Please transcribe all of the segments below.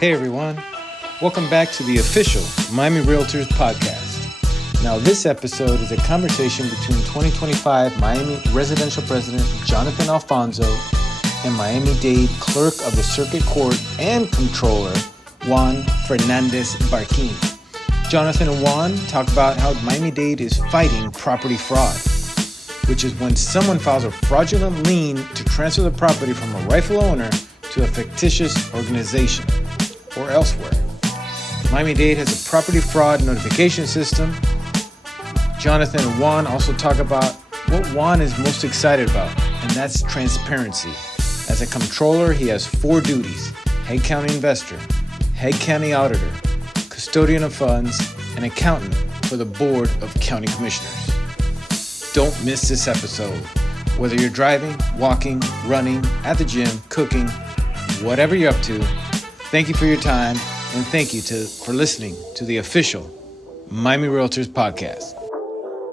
Hey everyone, welcome back to the official Miami Realtors podcast. Now this episode is a conversation between 2025 Miami Residential President Jonathan Alfonso and Miami-Dade Clerk of the Circuit Court and Comptroller Juan Fernandez-Barquin. Jonathan and Juan talk about how Miami-Dade is fighting property fraud, which is when someone files a fraudulent lien to transfer the property from a rightful owner to a fictitious organization or elsewhere. Miami-Dade has a property fraud notification system. Jonathan and Juan also talk about what Juan is most excited about, and that's transparency. As a comptroller, he has 4 duties: head county investor, head county auditor, custodian of funds, and accountant for the Board of County Commissioners. Don't miss this episode. Whether you're driving, walking, running, at the gym, cooking, whatever you're up to, thank you for your time, and thank you for listening to the official Miami Realtors podcast.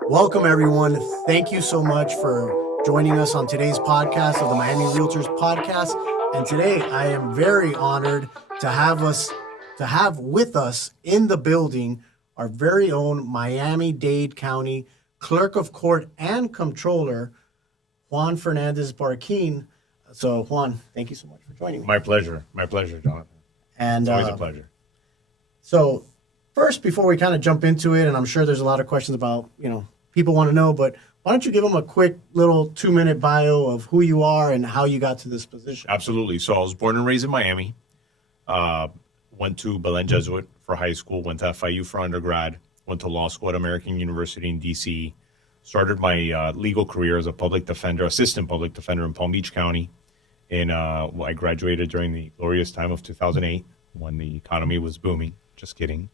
Welcome, everyone. Thank you so much for joining us on today's podcast of the Miami Realtors podcast. And today, I am very honored to have with us in the building our very own Miami-Dade County Clerk of Court and Comptroller Juan Fernandez-Barquin. So, Juan, thank you so much for joining me. My pleasure, Jonathan. And it's always a pleasure. So, first, before we kind of jump into it, and I'm sure there's a lot of questions about, people want to know, but why don't you give them a quick little 2-minute bio of who you are and how you got to this position? Absolutely. So I was born and raised in Miami. Went to Belen Jesuit for high school. Went to FIU for undergrad. Went to law school at American University in D.C. Started my legal career as a assistant public defender in Palm Beach County. And I graduated during the glorious time of 2008 when the economy was booming. Just kidding.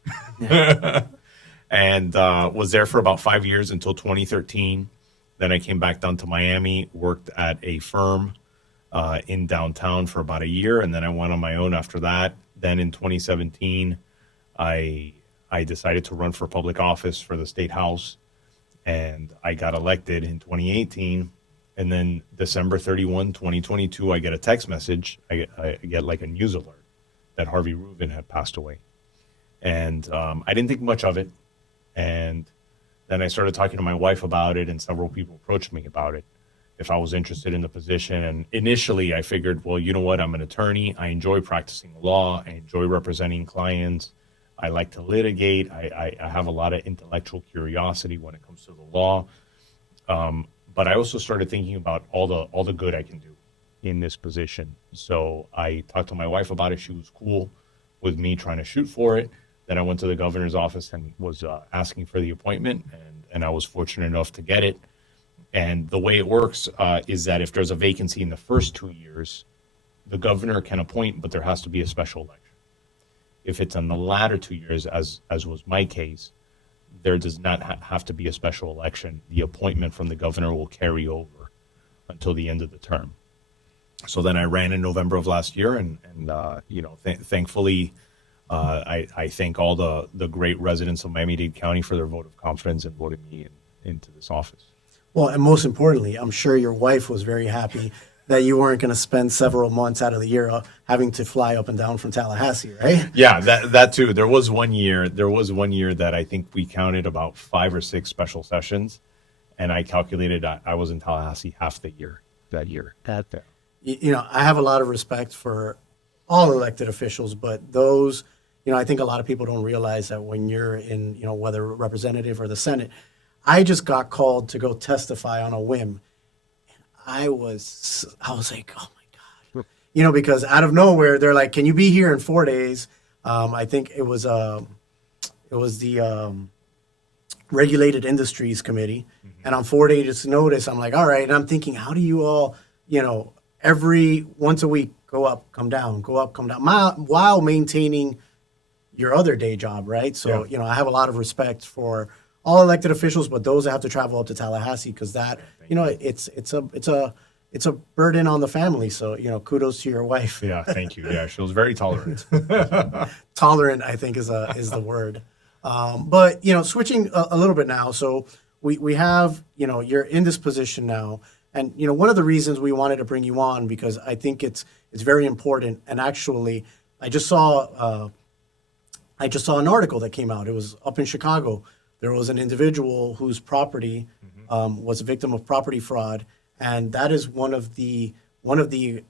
And was there for about 5 years until 2013. Then I came back down to Miami, worked at a firm in downtown for about a year, and then I went on my own after that. Then in 2017, I decided to run for public office for the state house, and I got elected in 2018. And then December 31, 2022, I get a text message. I get like a news alert that Harvey Rubin had passed away. And I didn't think much of it. And then I started talking to my wife about it, and several people approached me about it, if I was interested in the position. And initially I figured, well, you know what? I'm an attorney. I enjoy practicing law. I enjoy representing clients. I like to litigate. I have a lot of intellectual curiosity when it comes to the law. But I also started thinking about all the good I can do in this position. So I talked to my wife about it. She was cool with me trying to shoot for it. Then I went to the governor's office and was asking for the appointment, and I was fortunate enough to get it. And the way it works is that if there's a vacancy in the first 2 years, the governor can appoint, but there has to be a special election. If it's in the latter 2 years, as was my case, there does not have to be a special election. The appointment from the governor will carry over until the end of the term. So then I ran in November of last year, and thankfully, I thank all the great residents of Miami-Dade County for their vote of confidence in voting me into this office. Well, and most importantly, I'm sure your wife was very happy that you weren't going to spend several months out of the year having to fly up and down from Tallahassee, right? Yeah, that too. There was one year that I think we counted about 5 or 6 special sessions, and I calculated I was in Tallahassee half the year that year. I have a lot of respect for all elected officials, but those, I think a lot of people don't realize that when you're in, whether representative or the Senate. I just got called to go testify on a whim. I was like, oh my God, because out of nowhere, they're like, can you be here in 4 days? I think it was the Regulated Industries Committee. Mm-hmm. And on 4 days notice, I'm like, all right. And I'm thinking, how do you all, every once a week, go up, come down, while maintaining your other day job, right? So, yeah. I have a lot of respect for all elected officials, but those that have to travel up to Tallahassee, because that, it's a burden on the family. So, kudos to your wife. Yeah, thank you. Yeah, she was very tolerant. Tolerant, I think, is the word. But switching a little bit now. So we have, you're in this position now, and one of the reasons we wanted to bring you on, because I think it's very important, and actually I just saw an article that came out. It was up in Chicago. There was an individual whose property was a victim of property fraud, and that is one of the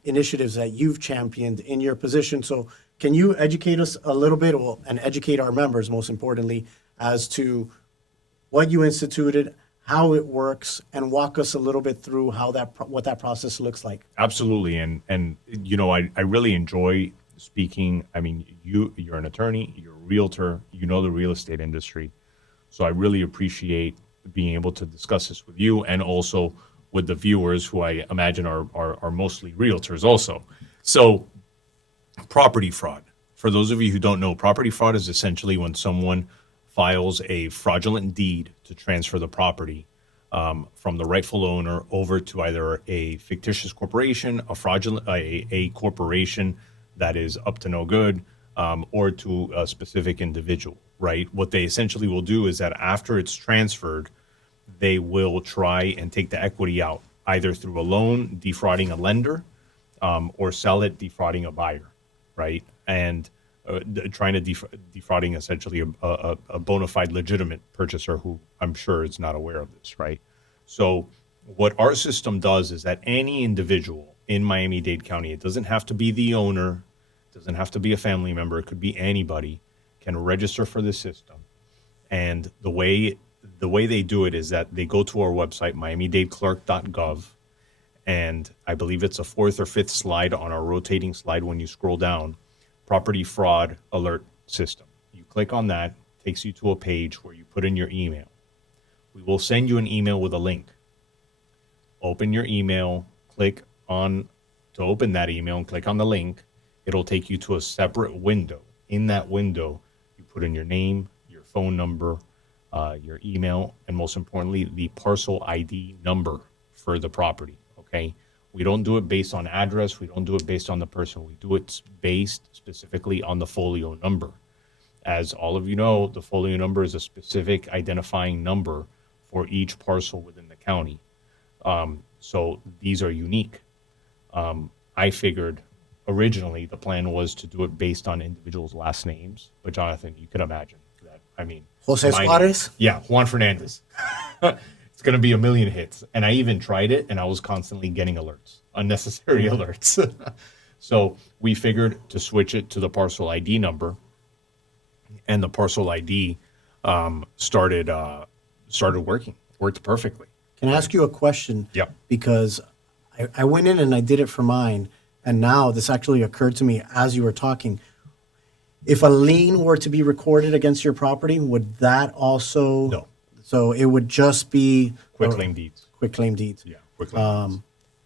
initiatives that you've championed in your position. So, can you educate us a little bit, and educate our members, most importantly, as to what you instituted, how it works, and walk us a little bit through what that process looks like? Absolutely. And you know, I really enjoy speaking. I mean, you're an attorney, you're a realtor, you know the real estate industry. So I really appreciate being able to discuss this with you and also with the viewers, who I imagine are mostly realtors also. So property fraud. For those of you who don't know, property fraud is essentially when someone files a fraudulent deed to transfer the property from the rightful owner over to either a fictitious corporation, a corporation that is up to no good, or to a specific individual, right? What they essentially will do is that after it's transferred, they will try and take the equity out, either through a loan, defrauding a lender, or sell it, defrauding a buyer, right? And trying to defrauding essentially a bona fide legitimate purchaser who I'm sure is not aware of this, right? So what our system does is that any individual in Miami-Dade County, it doesn't have to be the owner, it doesn't have to be a family member, it could be anybody, can register for the system. And the way they do it is that they go to our website, miamidadeclerk.gov, and I believe it's a fourth or fifth slide on our rotating slide when you scroll down, property fraud alert system. You click on that, takes you to a page where you put in your email. We will send you an email with a link. Open your email, click on to open that email and click on the link. It'll take you to a separate window. In that window, you put in your name, your phone number, your email, and most importantly, the parcel ID number for the property, okay? We don't do it based on address. We don't do it based on the person. We do it based specifically on the folio number. As all of you know, the folio number is a specific identifying number for each parcel within the county. So these are unique. I figured originally the plan was to do it based on individuals' last names, but Jonathan, you can imagine that. I mean, Jose Suarez? Yeah, Juan Fernandez. It's going to be a million hits. And I even tried it, and I was constantly getting alerts, unnecessary alerts. So we figured to switch it to the parcel ID number, and the parcel ID started working. Worked perfectly. Can I ask you a question? Yep. Because I went in and I did it for mine, and now this actually occurred to me as you were talking. If a lien were to be recorded against your property, would that also? No. So it would just be Quitclaim deeds. Quitclaim deeds. Yeah, quitclaim deeds.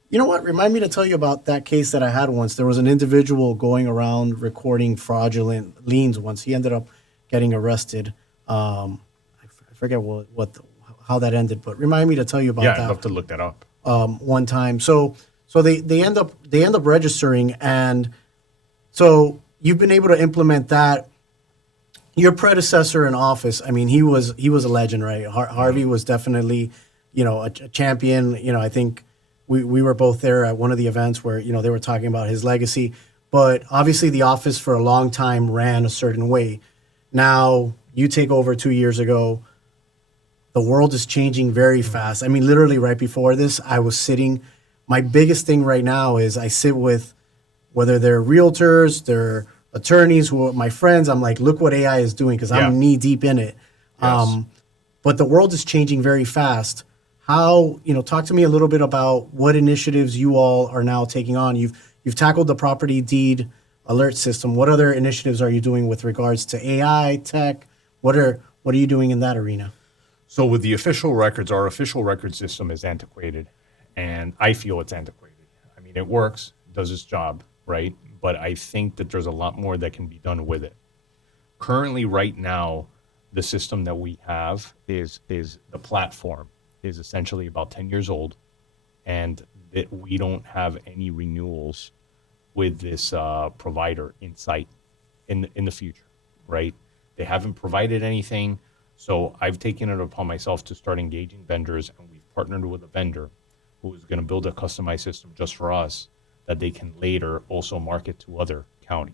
You know what? Remind me to tell you about that case that I had once. There was an individual going around recording fraudulent liens once. He ended up getting arrested. I forget how that ended, but remind me to tell you about that. Yeah, I'd love to look that up. One time. So they end up registering, and so you've been able to implement that. Your predecessor in office, I mean, he was a legend, right? Harvey was definitely, a champion. I think we were both there at one of the events where, they were talking about his legacy. But obviously the office for a long time ran a certain way. Now you take over 2 years ago. The world is changing very fast. I mean, literally right before this, I was sitting. My biggest thing right now is I sit with, whether they're realtors, they're attorneys, who are my friends. I'm like, look what AI is doing, because I'm knee deep in it. Yes. But the world is changing very fast. How, talk to me a little bit about what initiatives you all are now taking on. You've tackled the property deed alert system. What other initiatives are you doing with regards to AI, tech? What are you doing in that arena? So with the official records, our official record system is antiquated, and I feel it's antiquated. I mean, it works, does its job, right? But I think that there's a lot more that can be done with it. Currently, right now, the system that we have is the platform is essentially about 10 years old, and that we don't have any renewals with this provider in sight in the future, right? They haven't provided anything. So I've taken it upon myself to start engaging vendors, and we've partnered with a vendor who is going to build a customized system just for us that they can later also market to other counties.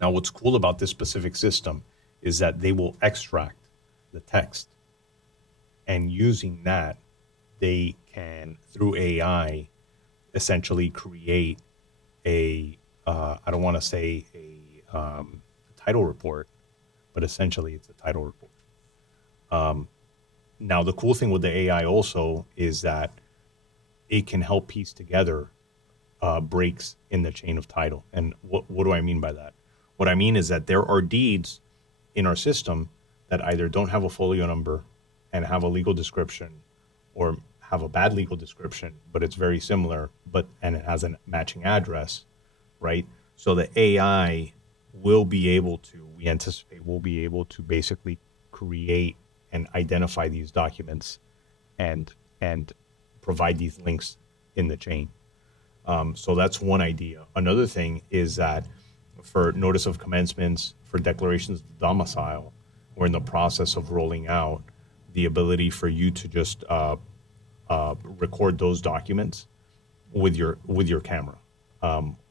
Now, what's cool about this specific system is that they will extract the text, and using that, they can, through AI, essentially create I don't want to say a title report, but essentially it's a title report. Now, the cool thing with the AI also is that it can help piece together breaks in the chain of title. And what do I mean by that? What I mean is that there are deeds in our system that either don't have a folio number and have a legal description, or have a bad legal description, but it's very similar, and it has a matching address, right? So the AI will be able to, we anticipate, will be able to basically create and identify these documents and provide these links in the chain. So that's one idea. Another thing is that for notice of commencements, for declarations of domicile, we're in the process of rolling out the ability for you to just record those documents with your camera.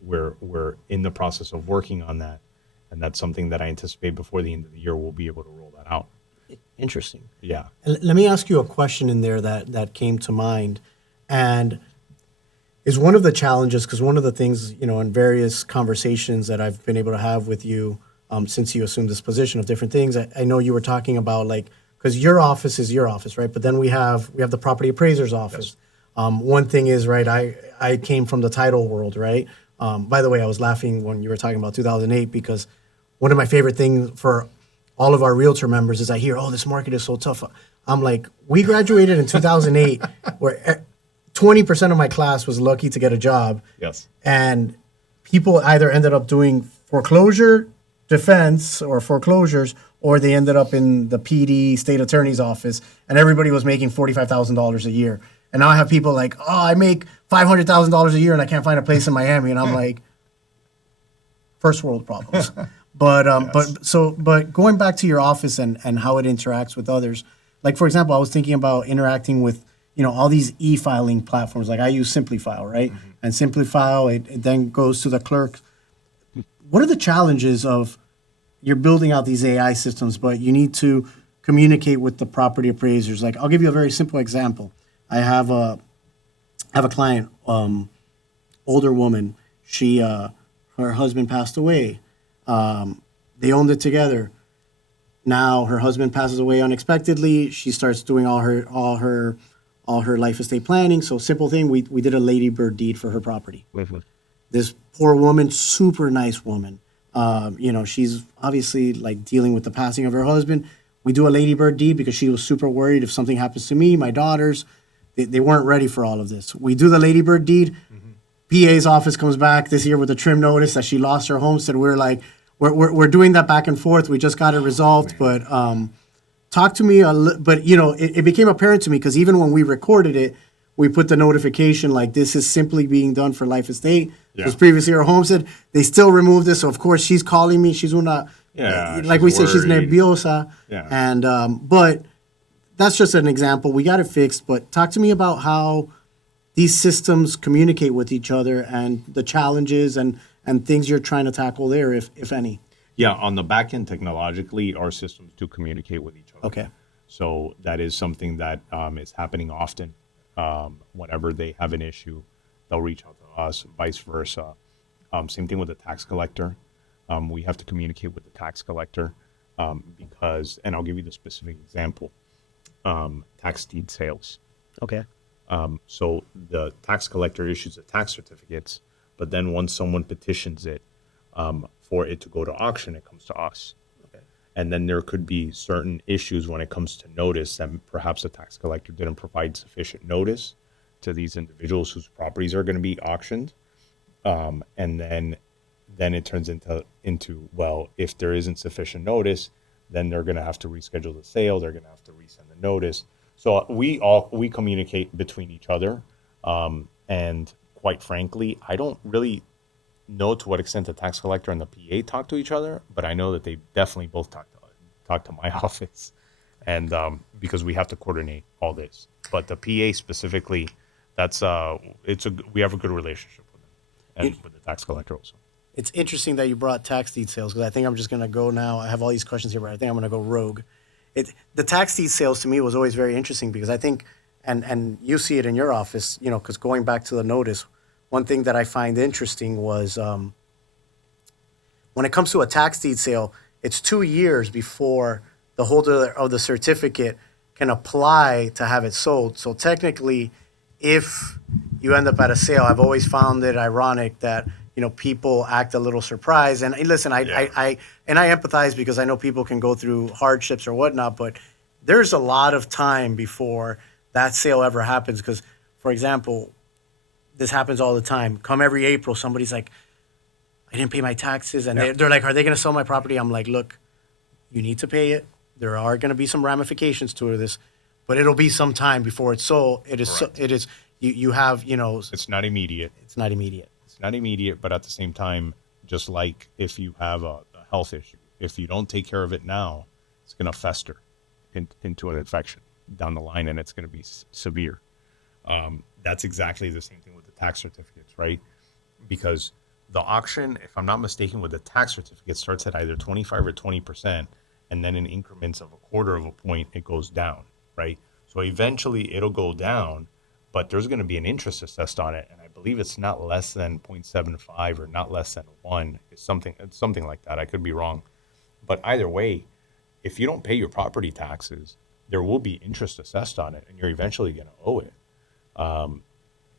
We're in the process of working on that, and that's something that I anticipate before the end of the year we'll be able to roll that out. Interesting. Yeah. Let me ask you a question in there that came to mind, and is one of the challenges, because one of the things, in various conversations that I've been able to have with you since you assumed this position of different things, I know you were talking about, like, because your office is your office, right? But then we have the property appraiser's office. Yes. One thing is, right, I came from the title world, right? By the way, I was laughing when you were talking about 2008, because one of my favorite things for all of our realtor members is I hear, oh, this market is so tough. I'm like, we graduated in 2008 where 20% of my class was lucky to get a job. Yes. And people either ended up doing foreclosure defense or foreclosures, or they ended up in the PD state attorney's office, and everybody was making $45,000 a year. And now I have people like, oh, I make $500,000 a year and I can't find a place in Miami. And I'm like, first world problems. But going back to your office and how it interacts with others, like, for example, I was thinking about interacting with, all these e-filing platforms. Like, I use SimpliFile, right? Mm-hmm. And SimpliFile, it then goes to the clerk. What are the challenges of you're building out these AI systems, but you need to communicate with the property appraisers? Like, I'll give you a very simple example. I have a client, older woman. She, her husband passed away. They owned it together. Now her husband passes away unexpectedly. She starts doing all her life estate planning. So simple thing, we did a ladybird deed for her property. This poor woman, super nice woman. She's obviously like dealing with the passing of her husband. We do a ladybird deed because she was super worried if something happens to me, my daughters. They weren't ready for all of this. We do the ladybird deed. Mm-hmm. PA's office comes back this year with a trim notice that she lost her homestead. We're like, we're doing that back and forth. We just got it resolved. But talk to me it became apparent to me, because even when we recorded it, we put the notification like, this is simply being done for life estate. Yeah. It was previously her homestead. They still removed this. So of course she's calling me. She's una, like we said, she's nerviosa. Yeah. And but that's just an example. We got it fixed. But talk to me about how these systems communicate with each other and the challenges and things you're trying to tackle there, if any. Yeah, on the back end, technologically, our systems do communicate with each other. Okay. So that is something that is happening often. Whenever they have an issue, they'll reach out to us, vice versa. Same thing with the tax collector. We have to communicate with the tax collector because, and I'll give you the specific example, tax deed sales. Okay. So the tax collector issues the tax certificates, but then once someone petitions it for it to go to auction, it comes to us. Okay. And then there could be certain issues when it comes to notice that perhaps the tax collector didn't provide sufficient notice to these individuals whose properties are going to be auctioned. And then it turns into, well, if there isn't sufficient notice, then they're going to have to reschedule the sale. They're going to have to resend the notice. So we communicate between each other. And quite frankly, I don't really know to what extent the tax collector and the PA talk to each other, but I know that they definitely both talk to my office, and because we have to coordinate all this. But the PA specifically, we have a good relationship with them, and with the tax collector also. It's interesting that you brought tax deed sales because I think I'm just going to go now. I have all these questions here, but I think I'm going to go rogue. The tax deed sales to me was always very interesting because I think, and you see it in your office, you know, because going back to the notice, one thing that I find interesting was when it comes to a tax deed sale, it's 2 years before the holder of the certificate can apply to have it sold. So technically, if you end up at a sale, I've always found it ironic that, you know, people act a little surprised. And listen, I empathize because I know people can go through hardships or whatnot, but there's a lot of time before that sale ever happens. Because, for example, this happens all the time. Come every April, somebody's like, I didn't pay my taxes. And they're like, are they going to sell my property? I'm like, look, you need to pay it. There are going to be some ramifications to this, but it'll be some time before it's sold. It is, you have, you know. It's not immediate. It's not immediate. It's not immediate, but at the same time, just like if you have a health issue, if you don't take care of it now, it's going to fester into an infection down the line, and it's going to be severe. That's exactly the same thing with the tax certificates, right? Because the auction, if I'm not mistaken, with the tax certificate starts at either 25 or 20%, and then in increments of 1/4 of a point, it goes down, right? So eventually it'll go down, but there's going to be an interest assessed on it, and I believe it's not less than 0.75 or not less than 1. It's something like that. I could be wrong. But either way, if you don't pay your property taxes, there will be interest assessed on it, and you're eventually going to owe it.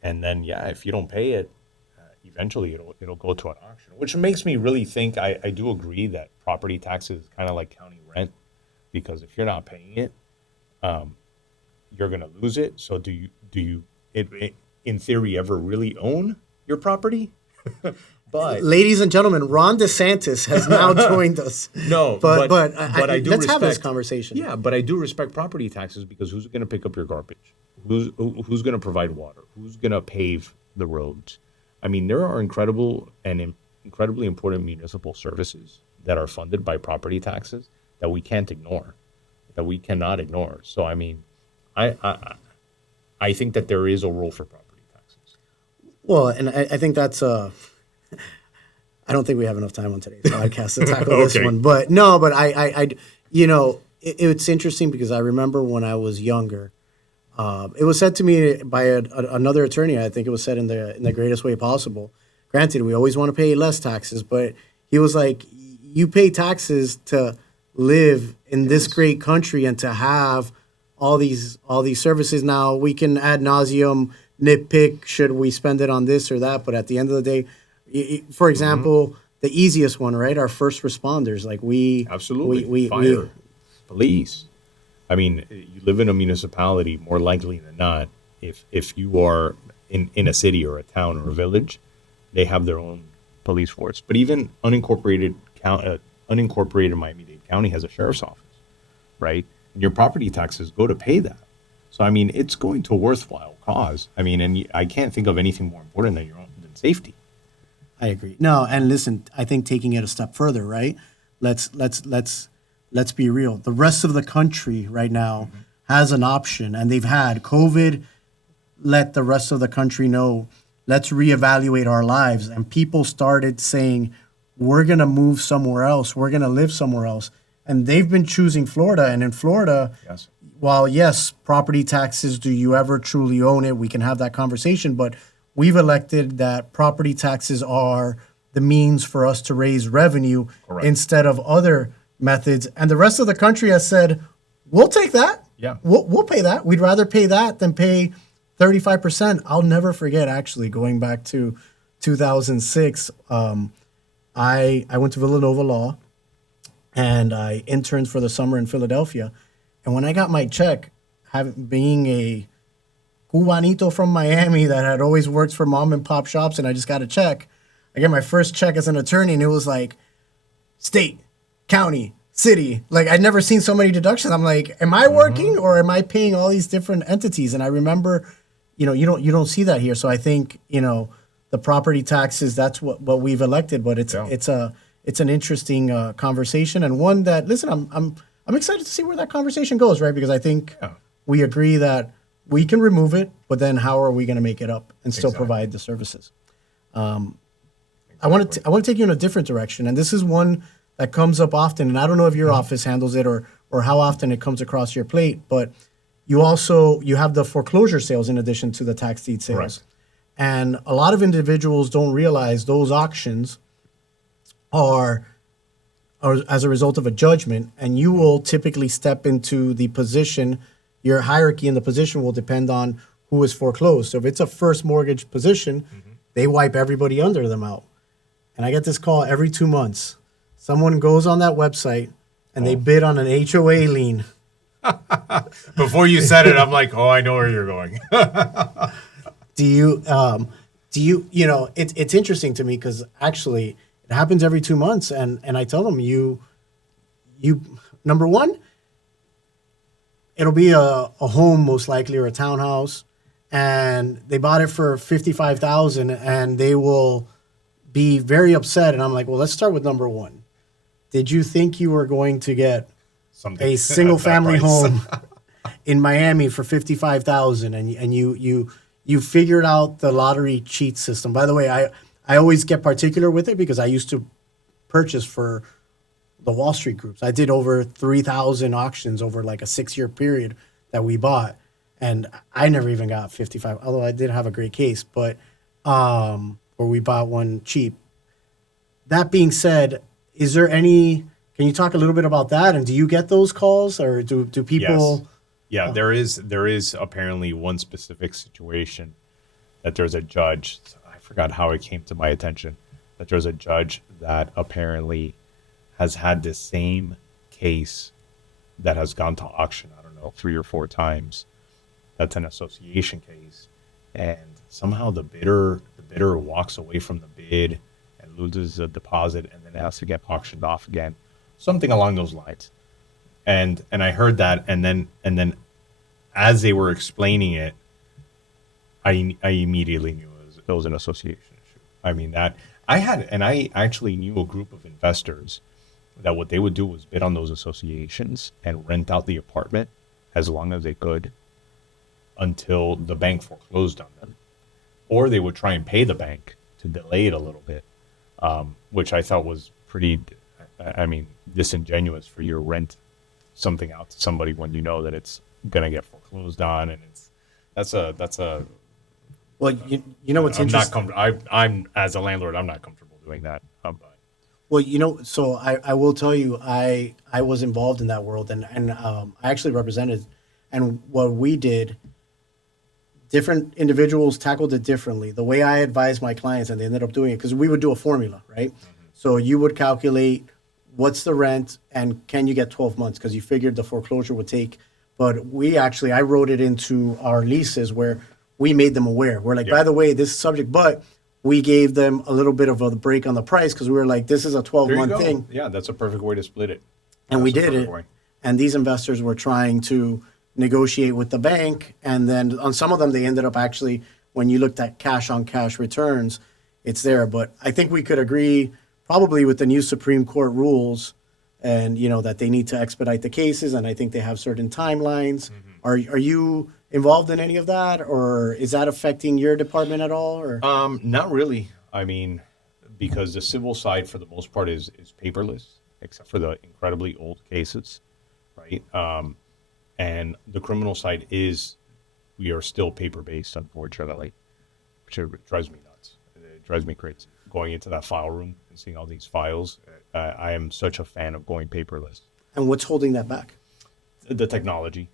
And then, if you don't pay it, eventually it'll go to an auction, which makes me really think I do agree that property taxes is kind of like county rent, because if you're not paying it, you're going to lose it. So do you in theory ever really own your property? But ladies and gentlemen, Ron DeSantis has now joined us. No, but I do let's respect, have this conversation. Yeah, but I do respect property taxes because who's going to pick up your garbage? Who's going to provide water? Who's going to pave the roads? I mean, there are incredibly important municipal services that are funded by property taxes that we can't ignore, that we cannot ignore. So, I mean, I think that there is a role for property taxes. Well, and I think that's I don't think we have enough time on today's podcast to tackle this one, but no, but I you know, it's interesting because I remember when I was younger. It was said to me by another attorney. I think it was said in the greatest way possible. Granted, we always want to pay less taxes, but he was like, "You pay taxes to live in this great country and to have all these services. Now we can ad nauseum nitpick should we spend it on this or that, but at the end of the day, for example, the easiest one, right? Our first responders, like fire, police." I mean, you live in a municipality, more likely than not, if you are in a city or a town or a village, they have their own police force. But even unincorporated Miami-Dade County has a sheriff's office, right? And your property taxes go to pay that. So, I mean, it's going to a worthwhile cause. I mean, and I can't think of anything more important than safety. I agree. No, and listen, I think taking it a step further, right? Let's be real. The rest of the country right now has an option, and they've had COVID. Let the rest of the country know, let's reevaluate our lives. And people started saying, we're going to move somewhere else. We're going to live somewhere else. And they've been choosing Florida. And in Florida, while yes, property taxes, do you ever truly own it? We can have that conversation. But we've elected that property taxes are the means for us to raise revenue instead of other methods, and the rest of the country has said, we'll take that. Yeah. We'll pay that. We'd rather pay that than pay 35%. I'll never forget, actually, going back to 2006, I went to Villanova Law, and I interned for the summer in Philadelphia. And when I got my check, being a Cubanito from Miami that had always worked for mom and pop shops, and I just got a check, I get my first check as an attorney, and it was like, state, county, city. Like, I'd never seen so many deductions. I'm like, am I working or am I paying all these different entities? And I remember, you don't see that here. So I think, the property taxes, that's what we've elected, but it's an interesting conversation, and one that, listen, I'm excited to see where that conversation goes, right? Because I think we agree that we can remove it, but then how are we going to make it up and still provide the services? I want to take you in a different direction, and this is one that comes up often. And I don't know if your office handles it or how often it comes across your plate, but you have the foreclosure sales in addition to the tax deed sales. Correct. And a lot of individuals don't realize those auctions are as a result of a judgment, and you will typically step into the position. Your hierarchy in the position will depend on who is foreclosed. So if it's a first mortgage position, they wipe everybody under them out. And I get this call every 2 months. Someone goes on that website and they bid on an HOA lien. Before you said it, I'm like, oh, I know where you're going. It's interesting to me because actually it happens every 2 months. And I tell them, you, number one, it'll be a home most likely or a townhouse, and they bought it for $55,000 and they will be very upset. And I'm like, well, let's start with number one. Did you think you were going to get a single family home in Miami for $55,000 and you figured out the lottery cheat system? By the way, I always get particular with it because I used to purchase for the Wall Street groups. I did over 3,000 auctions over like a 6-year period that we bought, and I never even got 55. Although I did have a great case, but where we bought one cheap. That being said, is there any? Can you talk a little bit about that? And do you get those calls, or do people? Yes. Yeah, there is apparently one specific situation that there's a judge. I forgot how it came to my attention that there's a judge that apparently has had the same case that has gone to auction, I don't know, 3 or 4 times. That's an association case. And somehow the bidder walks away from the bid and loses a deposit and then has to get auctioned off again. Something along those lines. And I heard that, and then as they were explaining it, I immediately knew it was an association issue. I mean, that I actually knew a group of investors that what they would do was bid on those associations and rent out the apartment as long as they could until the bank foreclosed on them. Or they would try and pay the bank to delay it a little bit, which I thought was pretty, disingenuous for you to rent something out to somebody when you know that it's going to get foreclosed on. And that's a Well, you know what's interesting? I'm as a landlord, I'm not comfortable doing that. Well, so I will tell you, I was involved in that world, and I actually represented, and what we did, different individuals tackled it differently. The way I advised my clients, and they ended up doing it, because we would do a formula, right? Mm-hmm. So you would calculate what's the rent and can you get 12 months, because you figured the foreclosure would take, but I wrote it into our leases where we made them aware. We're like, by the way, this is subject, but we gave them a little bit of a break on the price because we were like, this is a 12-month thing. Yeah, that's a perfect way to split it. And we did it. And these investors were trying to negotiate with the bank. And then on some of them, they ended up actually, when you looked at cash on cash returns, it's there. But I think we could agree probably with the new Supreme Court rules and, that they need to expedite the cases. And I think they have certain timelines. Mm-hmm. Are you involved in any of that, or is that affecting your department at all? Or not really. I mean, because the civil side for the most part is paperless, except for the incredibly old cases, right? And the criminal side we are still paper based, unfortunately, which drives me nuts. It drives me crazy going into that file room and seeing all these files. I am such a fan of going paperless. And what's holding that back? The technology,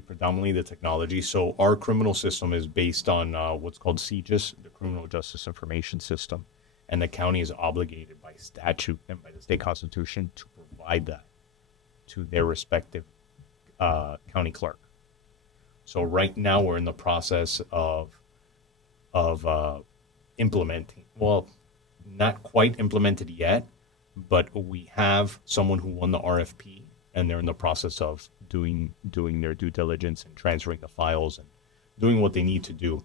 predominantly the technology. So our criminal system is based on what's called CJIS, the Criminal Justice Information System. And the county is obligated by statute and by the state constitution to provide that to their respective county clerk. So right now we're in the process of implementing. Well, not quite implemented yet, but we have someone who won the RFP, and they're in the process of doing their due diligence and transferring the files and doing what they need to do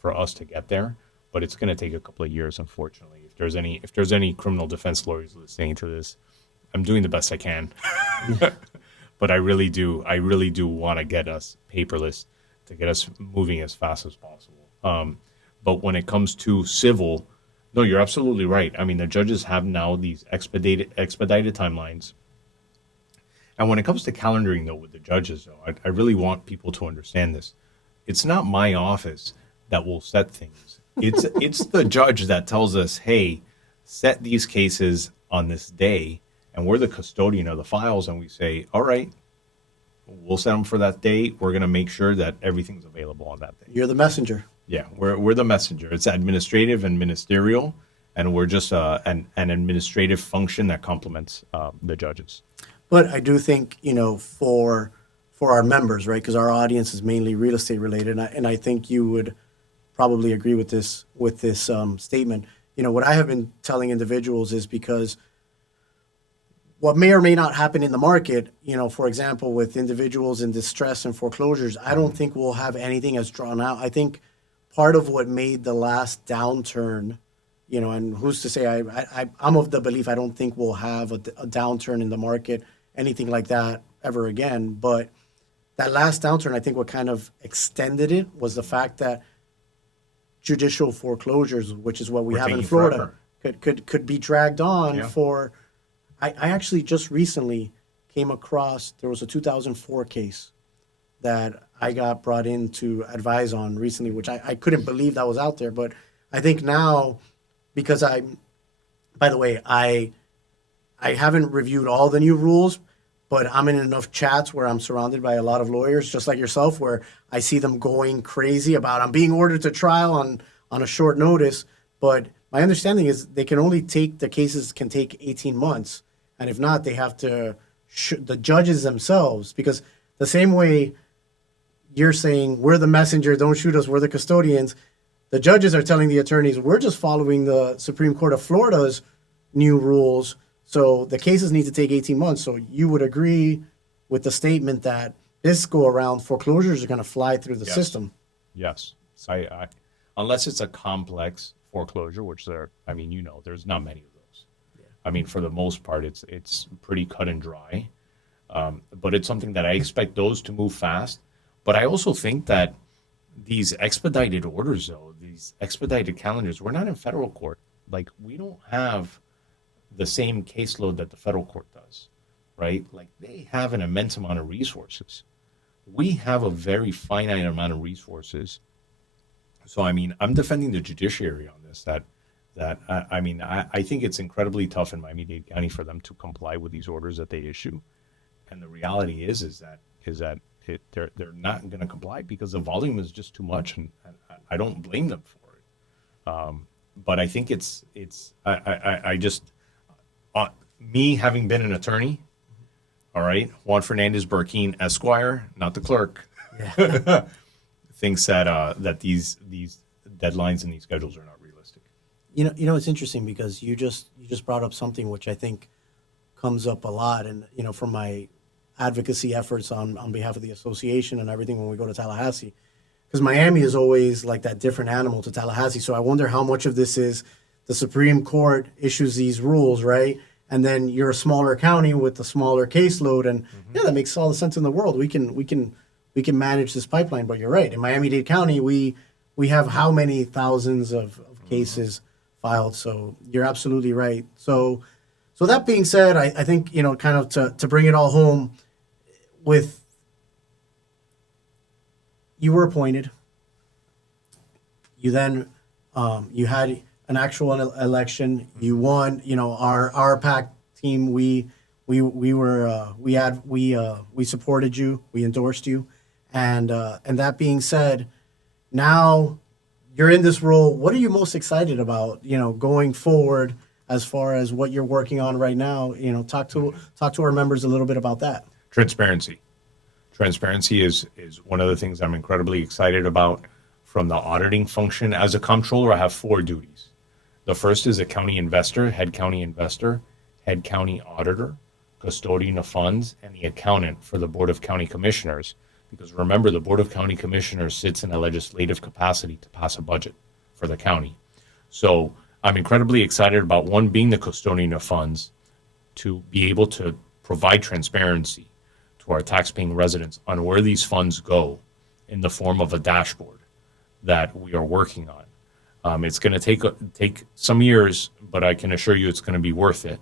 for us to get there. But it's going to take a couple of years, unfortunately. If there's any criminal defense lawyers listening to this, I'm doing the best I can. But I really do want to get us paperless to get us moving as fast as possible. But when it comes to civil, No, you're absolutely right. I mean, the judges have now these expedited timelines. And when it comes to calendaring, though, with the judges, though, I really want people to understand this. It's not my office that will set things. It's the judge that tells us, hey, set these cases on this day, and we're the custodian of the files, and we say, all right, we'll set them for that day. We're going to make sure that everything's available on that day. You're the messenger. Yeah, we're the messenger. It's administrative and ministerial, and we're just an administrative function that complements the judges. But I do think, for our members, right? Because our audience is mainly real estate related, and I think you would probably agree with this statement. What I have been telling individuals is because what may or may not happen in the market, for example, with individuals in distress and foreclosures, I don't think we'll have anything as drawn out. I think part of what made the last downturn, and who's to say, I'm of the belief I don't think we'll have a downturn in the market, anything like that ever again. But that last downturn, I think what kind of extended it was the fact that judicial foreclosures, which is what we have in Florida, could be dragged on for. I actually just recently came across, there was a 2004 case that I got brought in to advise on recently, which I couldn't believe that was out there. But I think now, because by the way, I haven't reviewed all the new rules, but I'm in enough chats where I'm surrounded by a lot of lawyers, just like yourself, where I see them going crazy about I'm being ordered to trial on a short notice. But my understanding is the cases can take 18 months. And if not, they have to, the judges themselves, because the same way you're saying, we're the messenger, don't shoot us, we're the custodians, the judges are telling the attorneys, we're just following the Supreme Court of Florida's new rules, so the cases need to take 18 months. So you would agree with the statement that this go-around, foreclosures are going to fly through the system? Yes. I unless it's a complex foreclosure, which there's not many of those. I mean, for the most part, it's pretty cut and dry, but it's something that I expect those to move fast. But I also think that these expedited orders, though, these expedited calendars, we're not in federal court. Like, we don't have the same caseload that the federal court does, right? Like, they have an immense amount of resources. We have a very finite amount of resources. So, I mean, I'm defending the judiciary on this, I think it's incredibly tough in Miami-Dade County for them to comply with these orders that they issue. And the reality is that they're not going to comply because the volume is just too much, and I don't blame them for it. But I think me having been an attorney, all right, Juan Fernandez-Barquin, Esquire, not the clerk, thinks that these deadlines and these schedules are not realistic. It's interesting because you just brought up something which I think comes up a lot, and from my advocacy efforts on behalf of the association and everything when we go to Tallahassee, because Miami is always like that different animal to Tallahassee. So I wonder how much of this is the Supreme Court issues these rules, right? And then you're a smaller county with a smaller caseload, and that makes all the sense in the world. We can manage this pipeline. But you're right. In Miami-Dade County, we have how many thousands of cases filed. So you're absolutely right. So that being said, I think, kind of to bring it all home, with you were appointed, you then you had an actual election, you won. Our PAC team, we supported you, we endorsed you, and that being said, now you're in this role. What are you most excited about, going forward as far as what you're working on right now? Talk to our members a little bit about that. Transparency is one of the things I'm incredibly excited about from the auditing function. As a comptroller, I have 4 duties. The first is a county investor, head county auditor, custodian of funds, and the accountant for the Board of County Commissioners. Because remember, the Board of County Commissioners sits in a legislative capacity to pass a budget for the county. So I'm incredibly excited about, one, being the custodian of funds, to be able to provide transparency to our taxpaying residents on where these funds go in the form of a dashboard that we are working on. It's going to take some years, but I can assure you it's going to be worth it,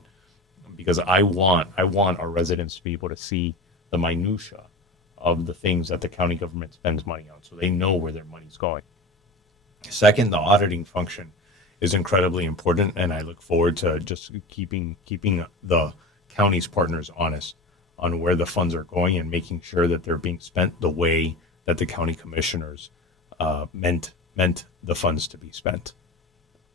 because I want our residents to be able to see the minutia of the things that the county government spends money on, so they know where their money's going. Second, the auditing function is incredibly important, and I look forward to just keeping the county's partners honest on where the funds are going and making sure that they're being spent the way that the county commissioners meant the funds to be spent.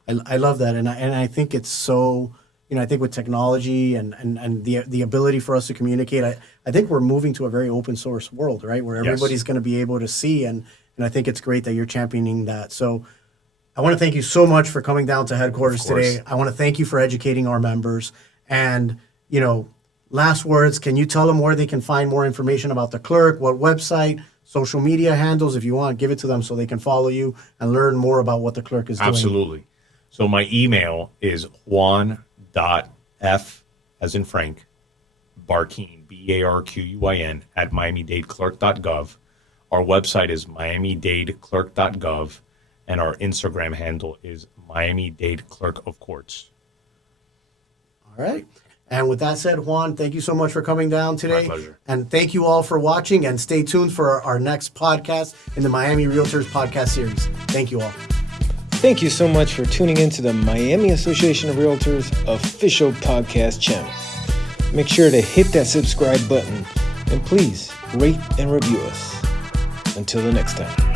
I love that, and I think it's so. I think with technology and the ability for us to communicate, I think we're moving to a very open source world, right? Where everybody's going to be able to see, and I think it's great that you're championing that. So I want to thank you so much for coming down to headquarters today. I want to thank you for educating our members. And, last words, can you tell them where they can find more information about the clerk, what website, social media handles, if you want, give it to them so they can follow you and learn more about what the clerk is doing. Absolutely. So my email is Juan.F as in Frank, Barquin, Barquin, at MiamiDadeClerk.gov. Our website is MiamiDadeClerk.gov, and our Instagram handle is Miami-Dade Clerk of Courts. All right. And with that said, Juan, thank you so much for coming down today. My pleasure. And thank you all for watching, and stay tuned for our next podcast in the Miami Realtors podcast series. Thank you all. Thank you so much for tuning into the Miami Association of Realtors official podcast channel. Make sure to hit that subscribe button, and please rate and review us. Until the next time.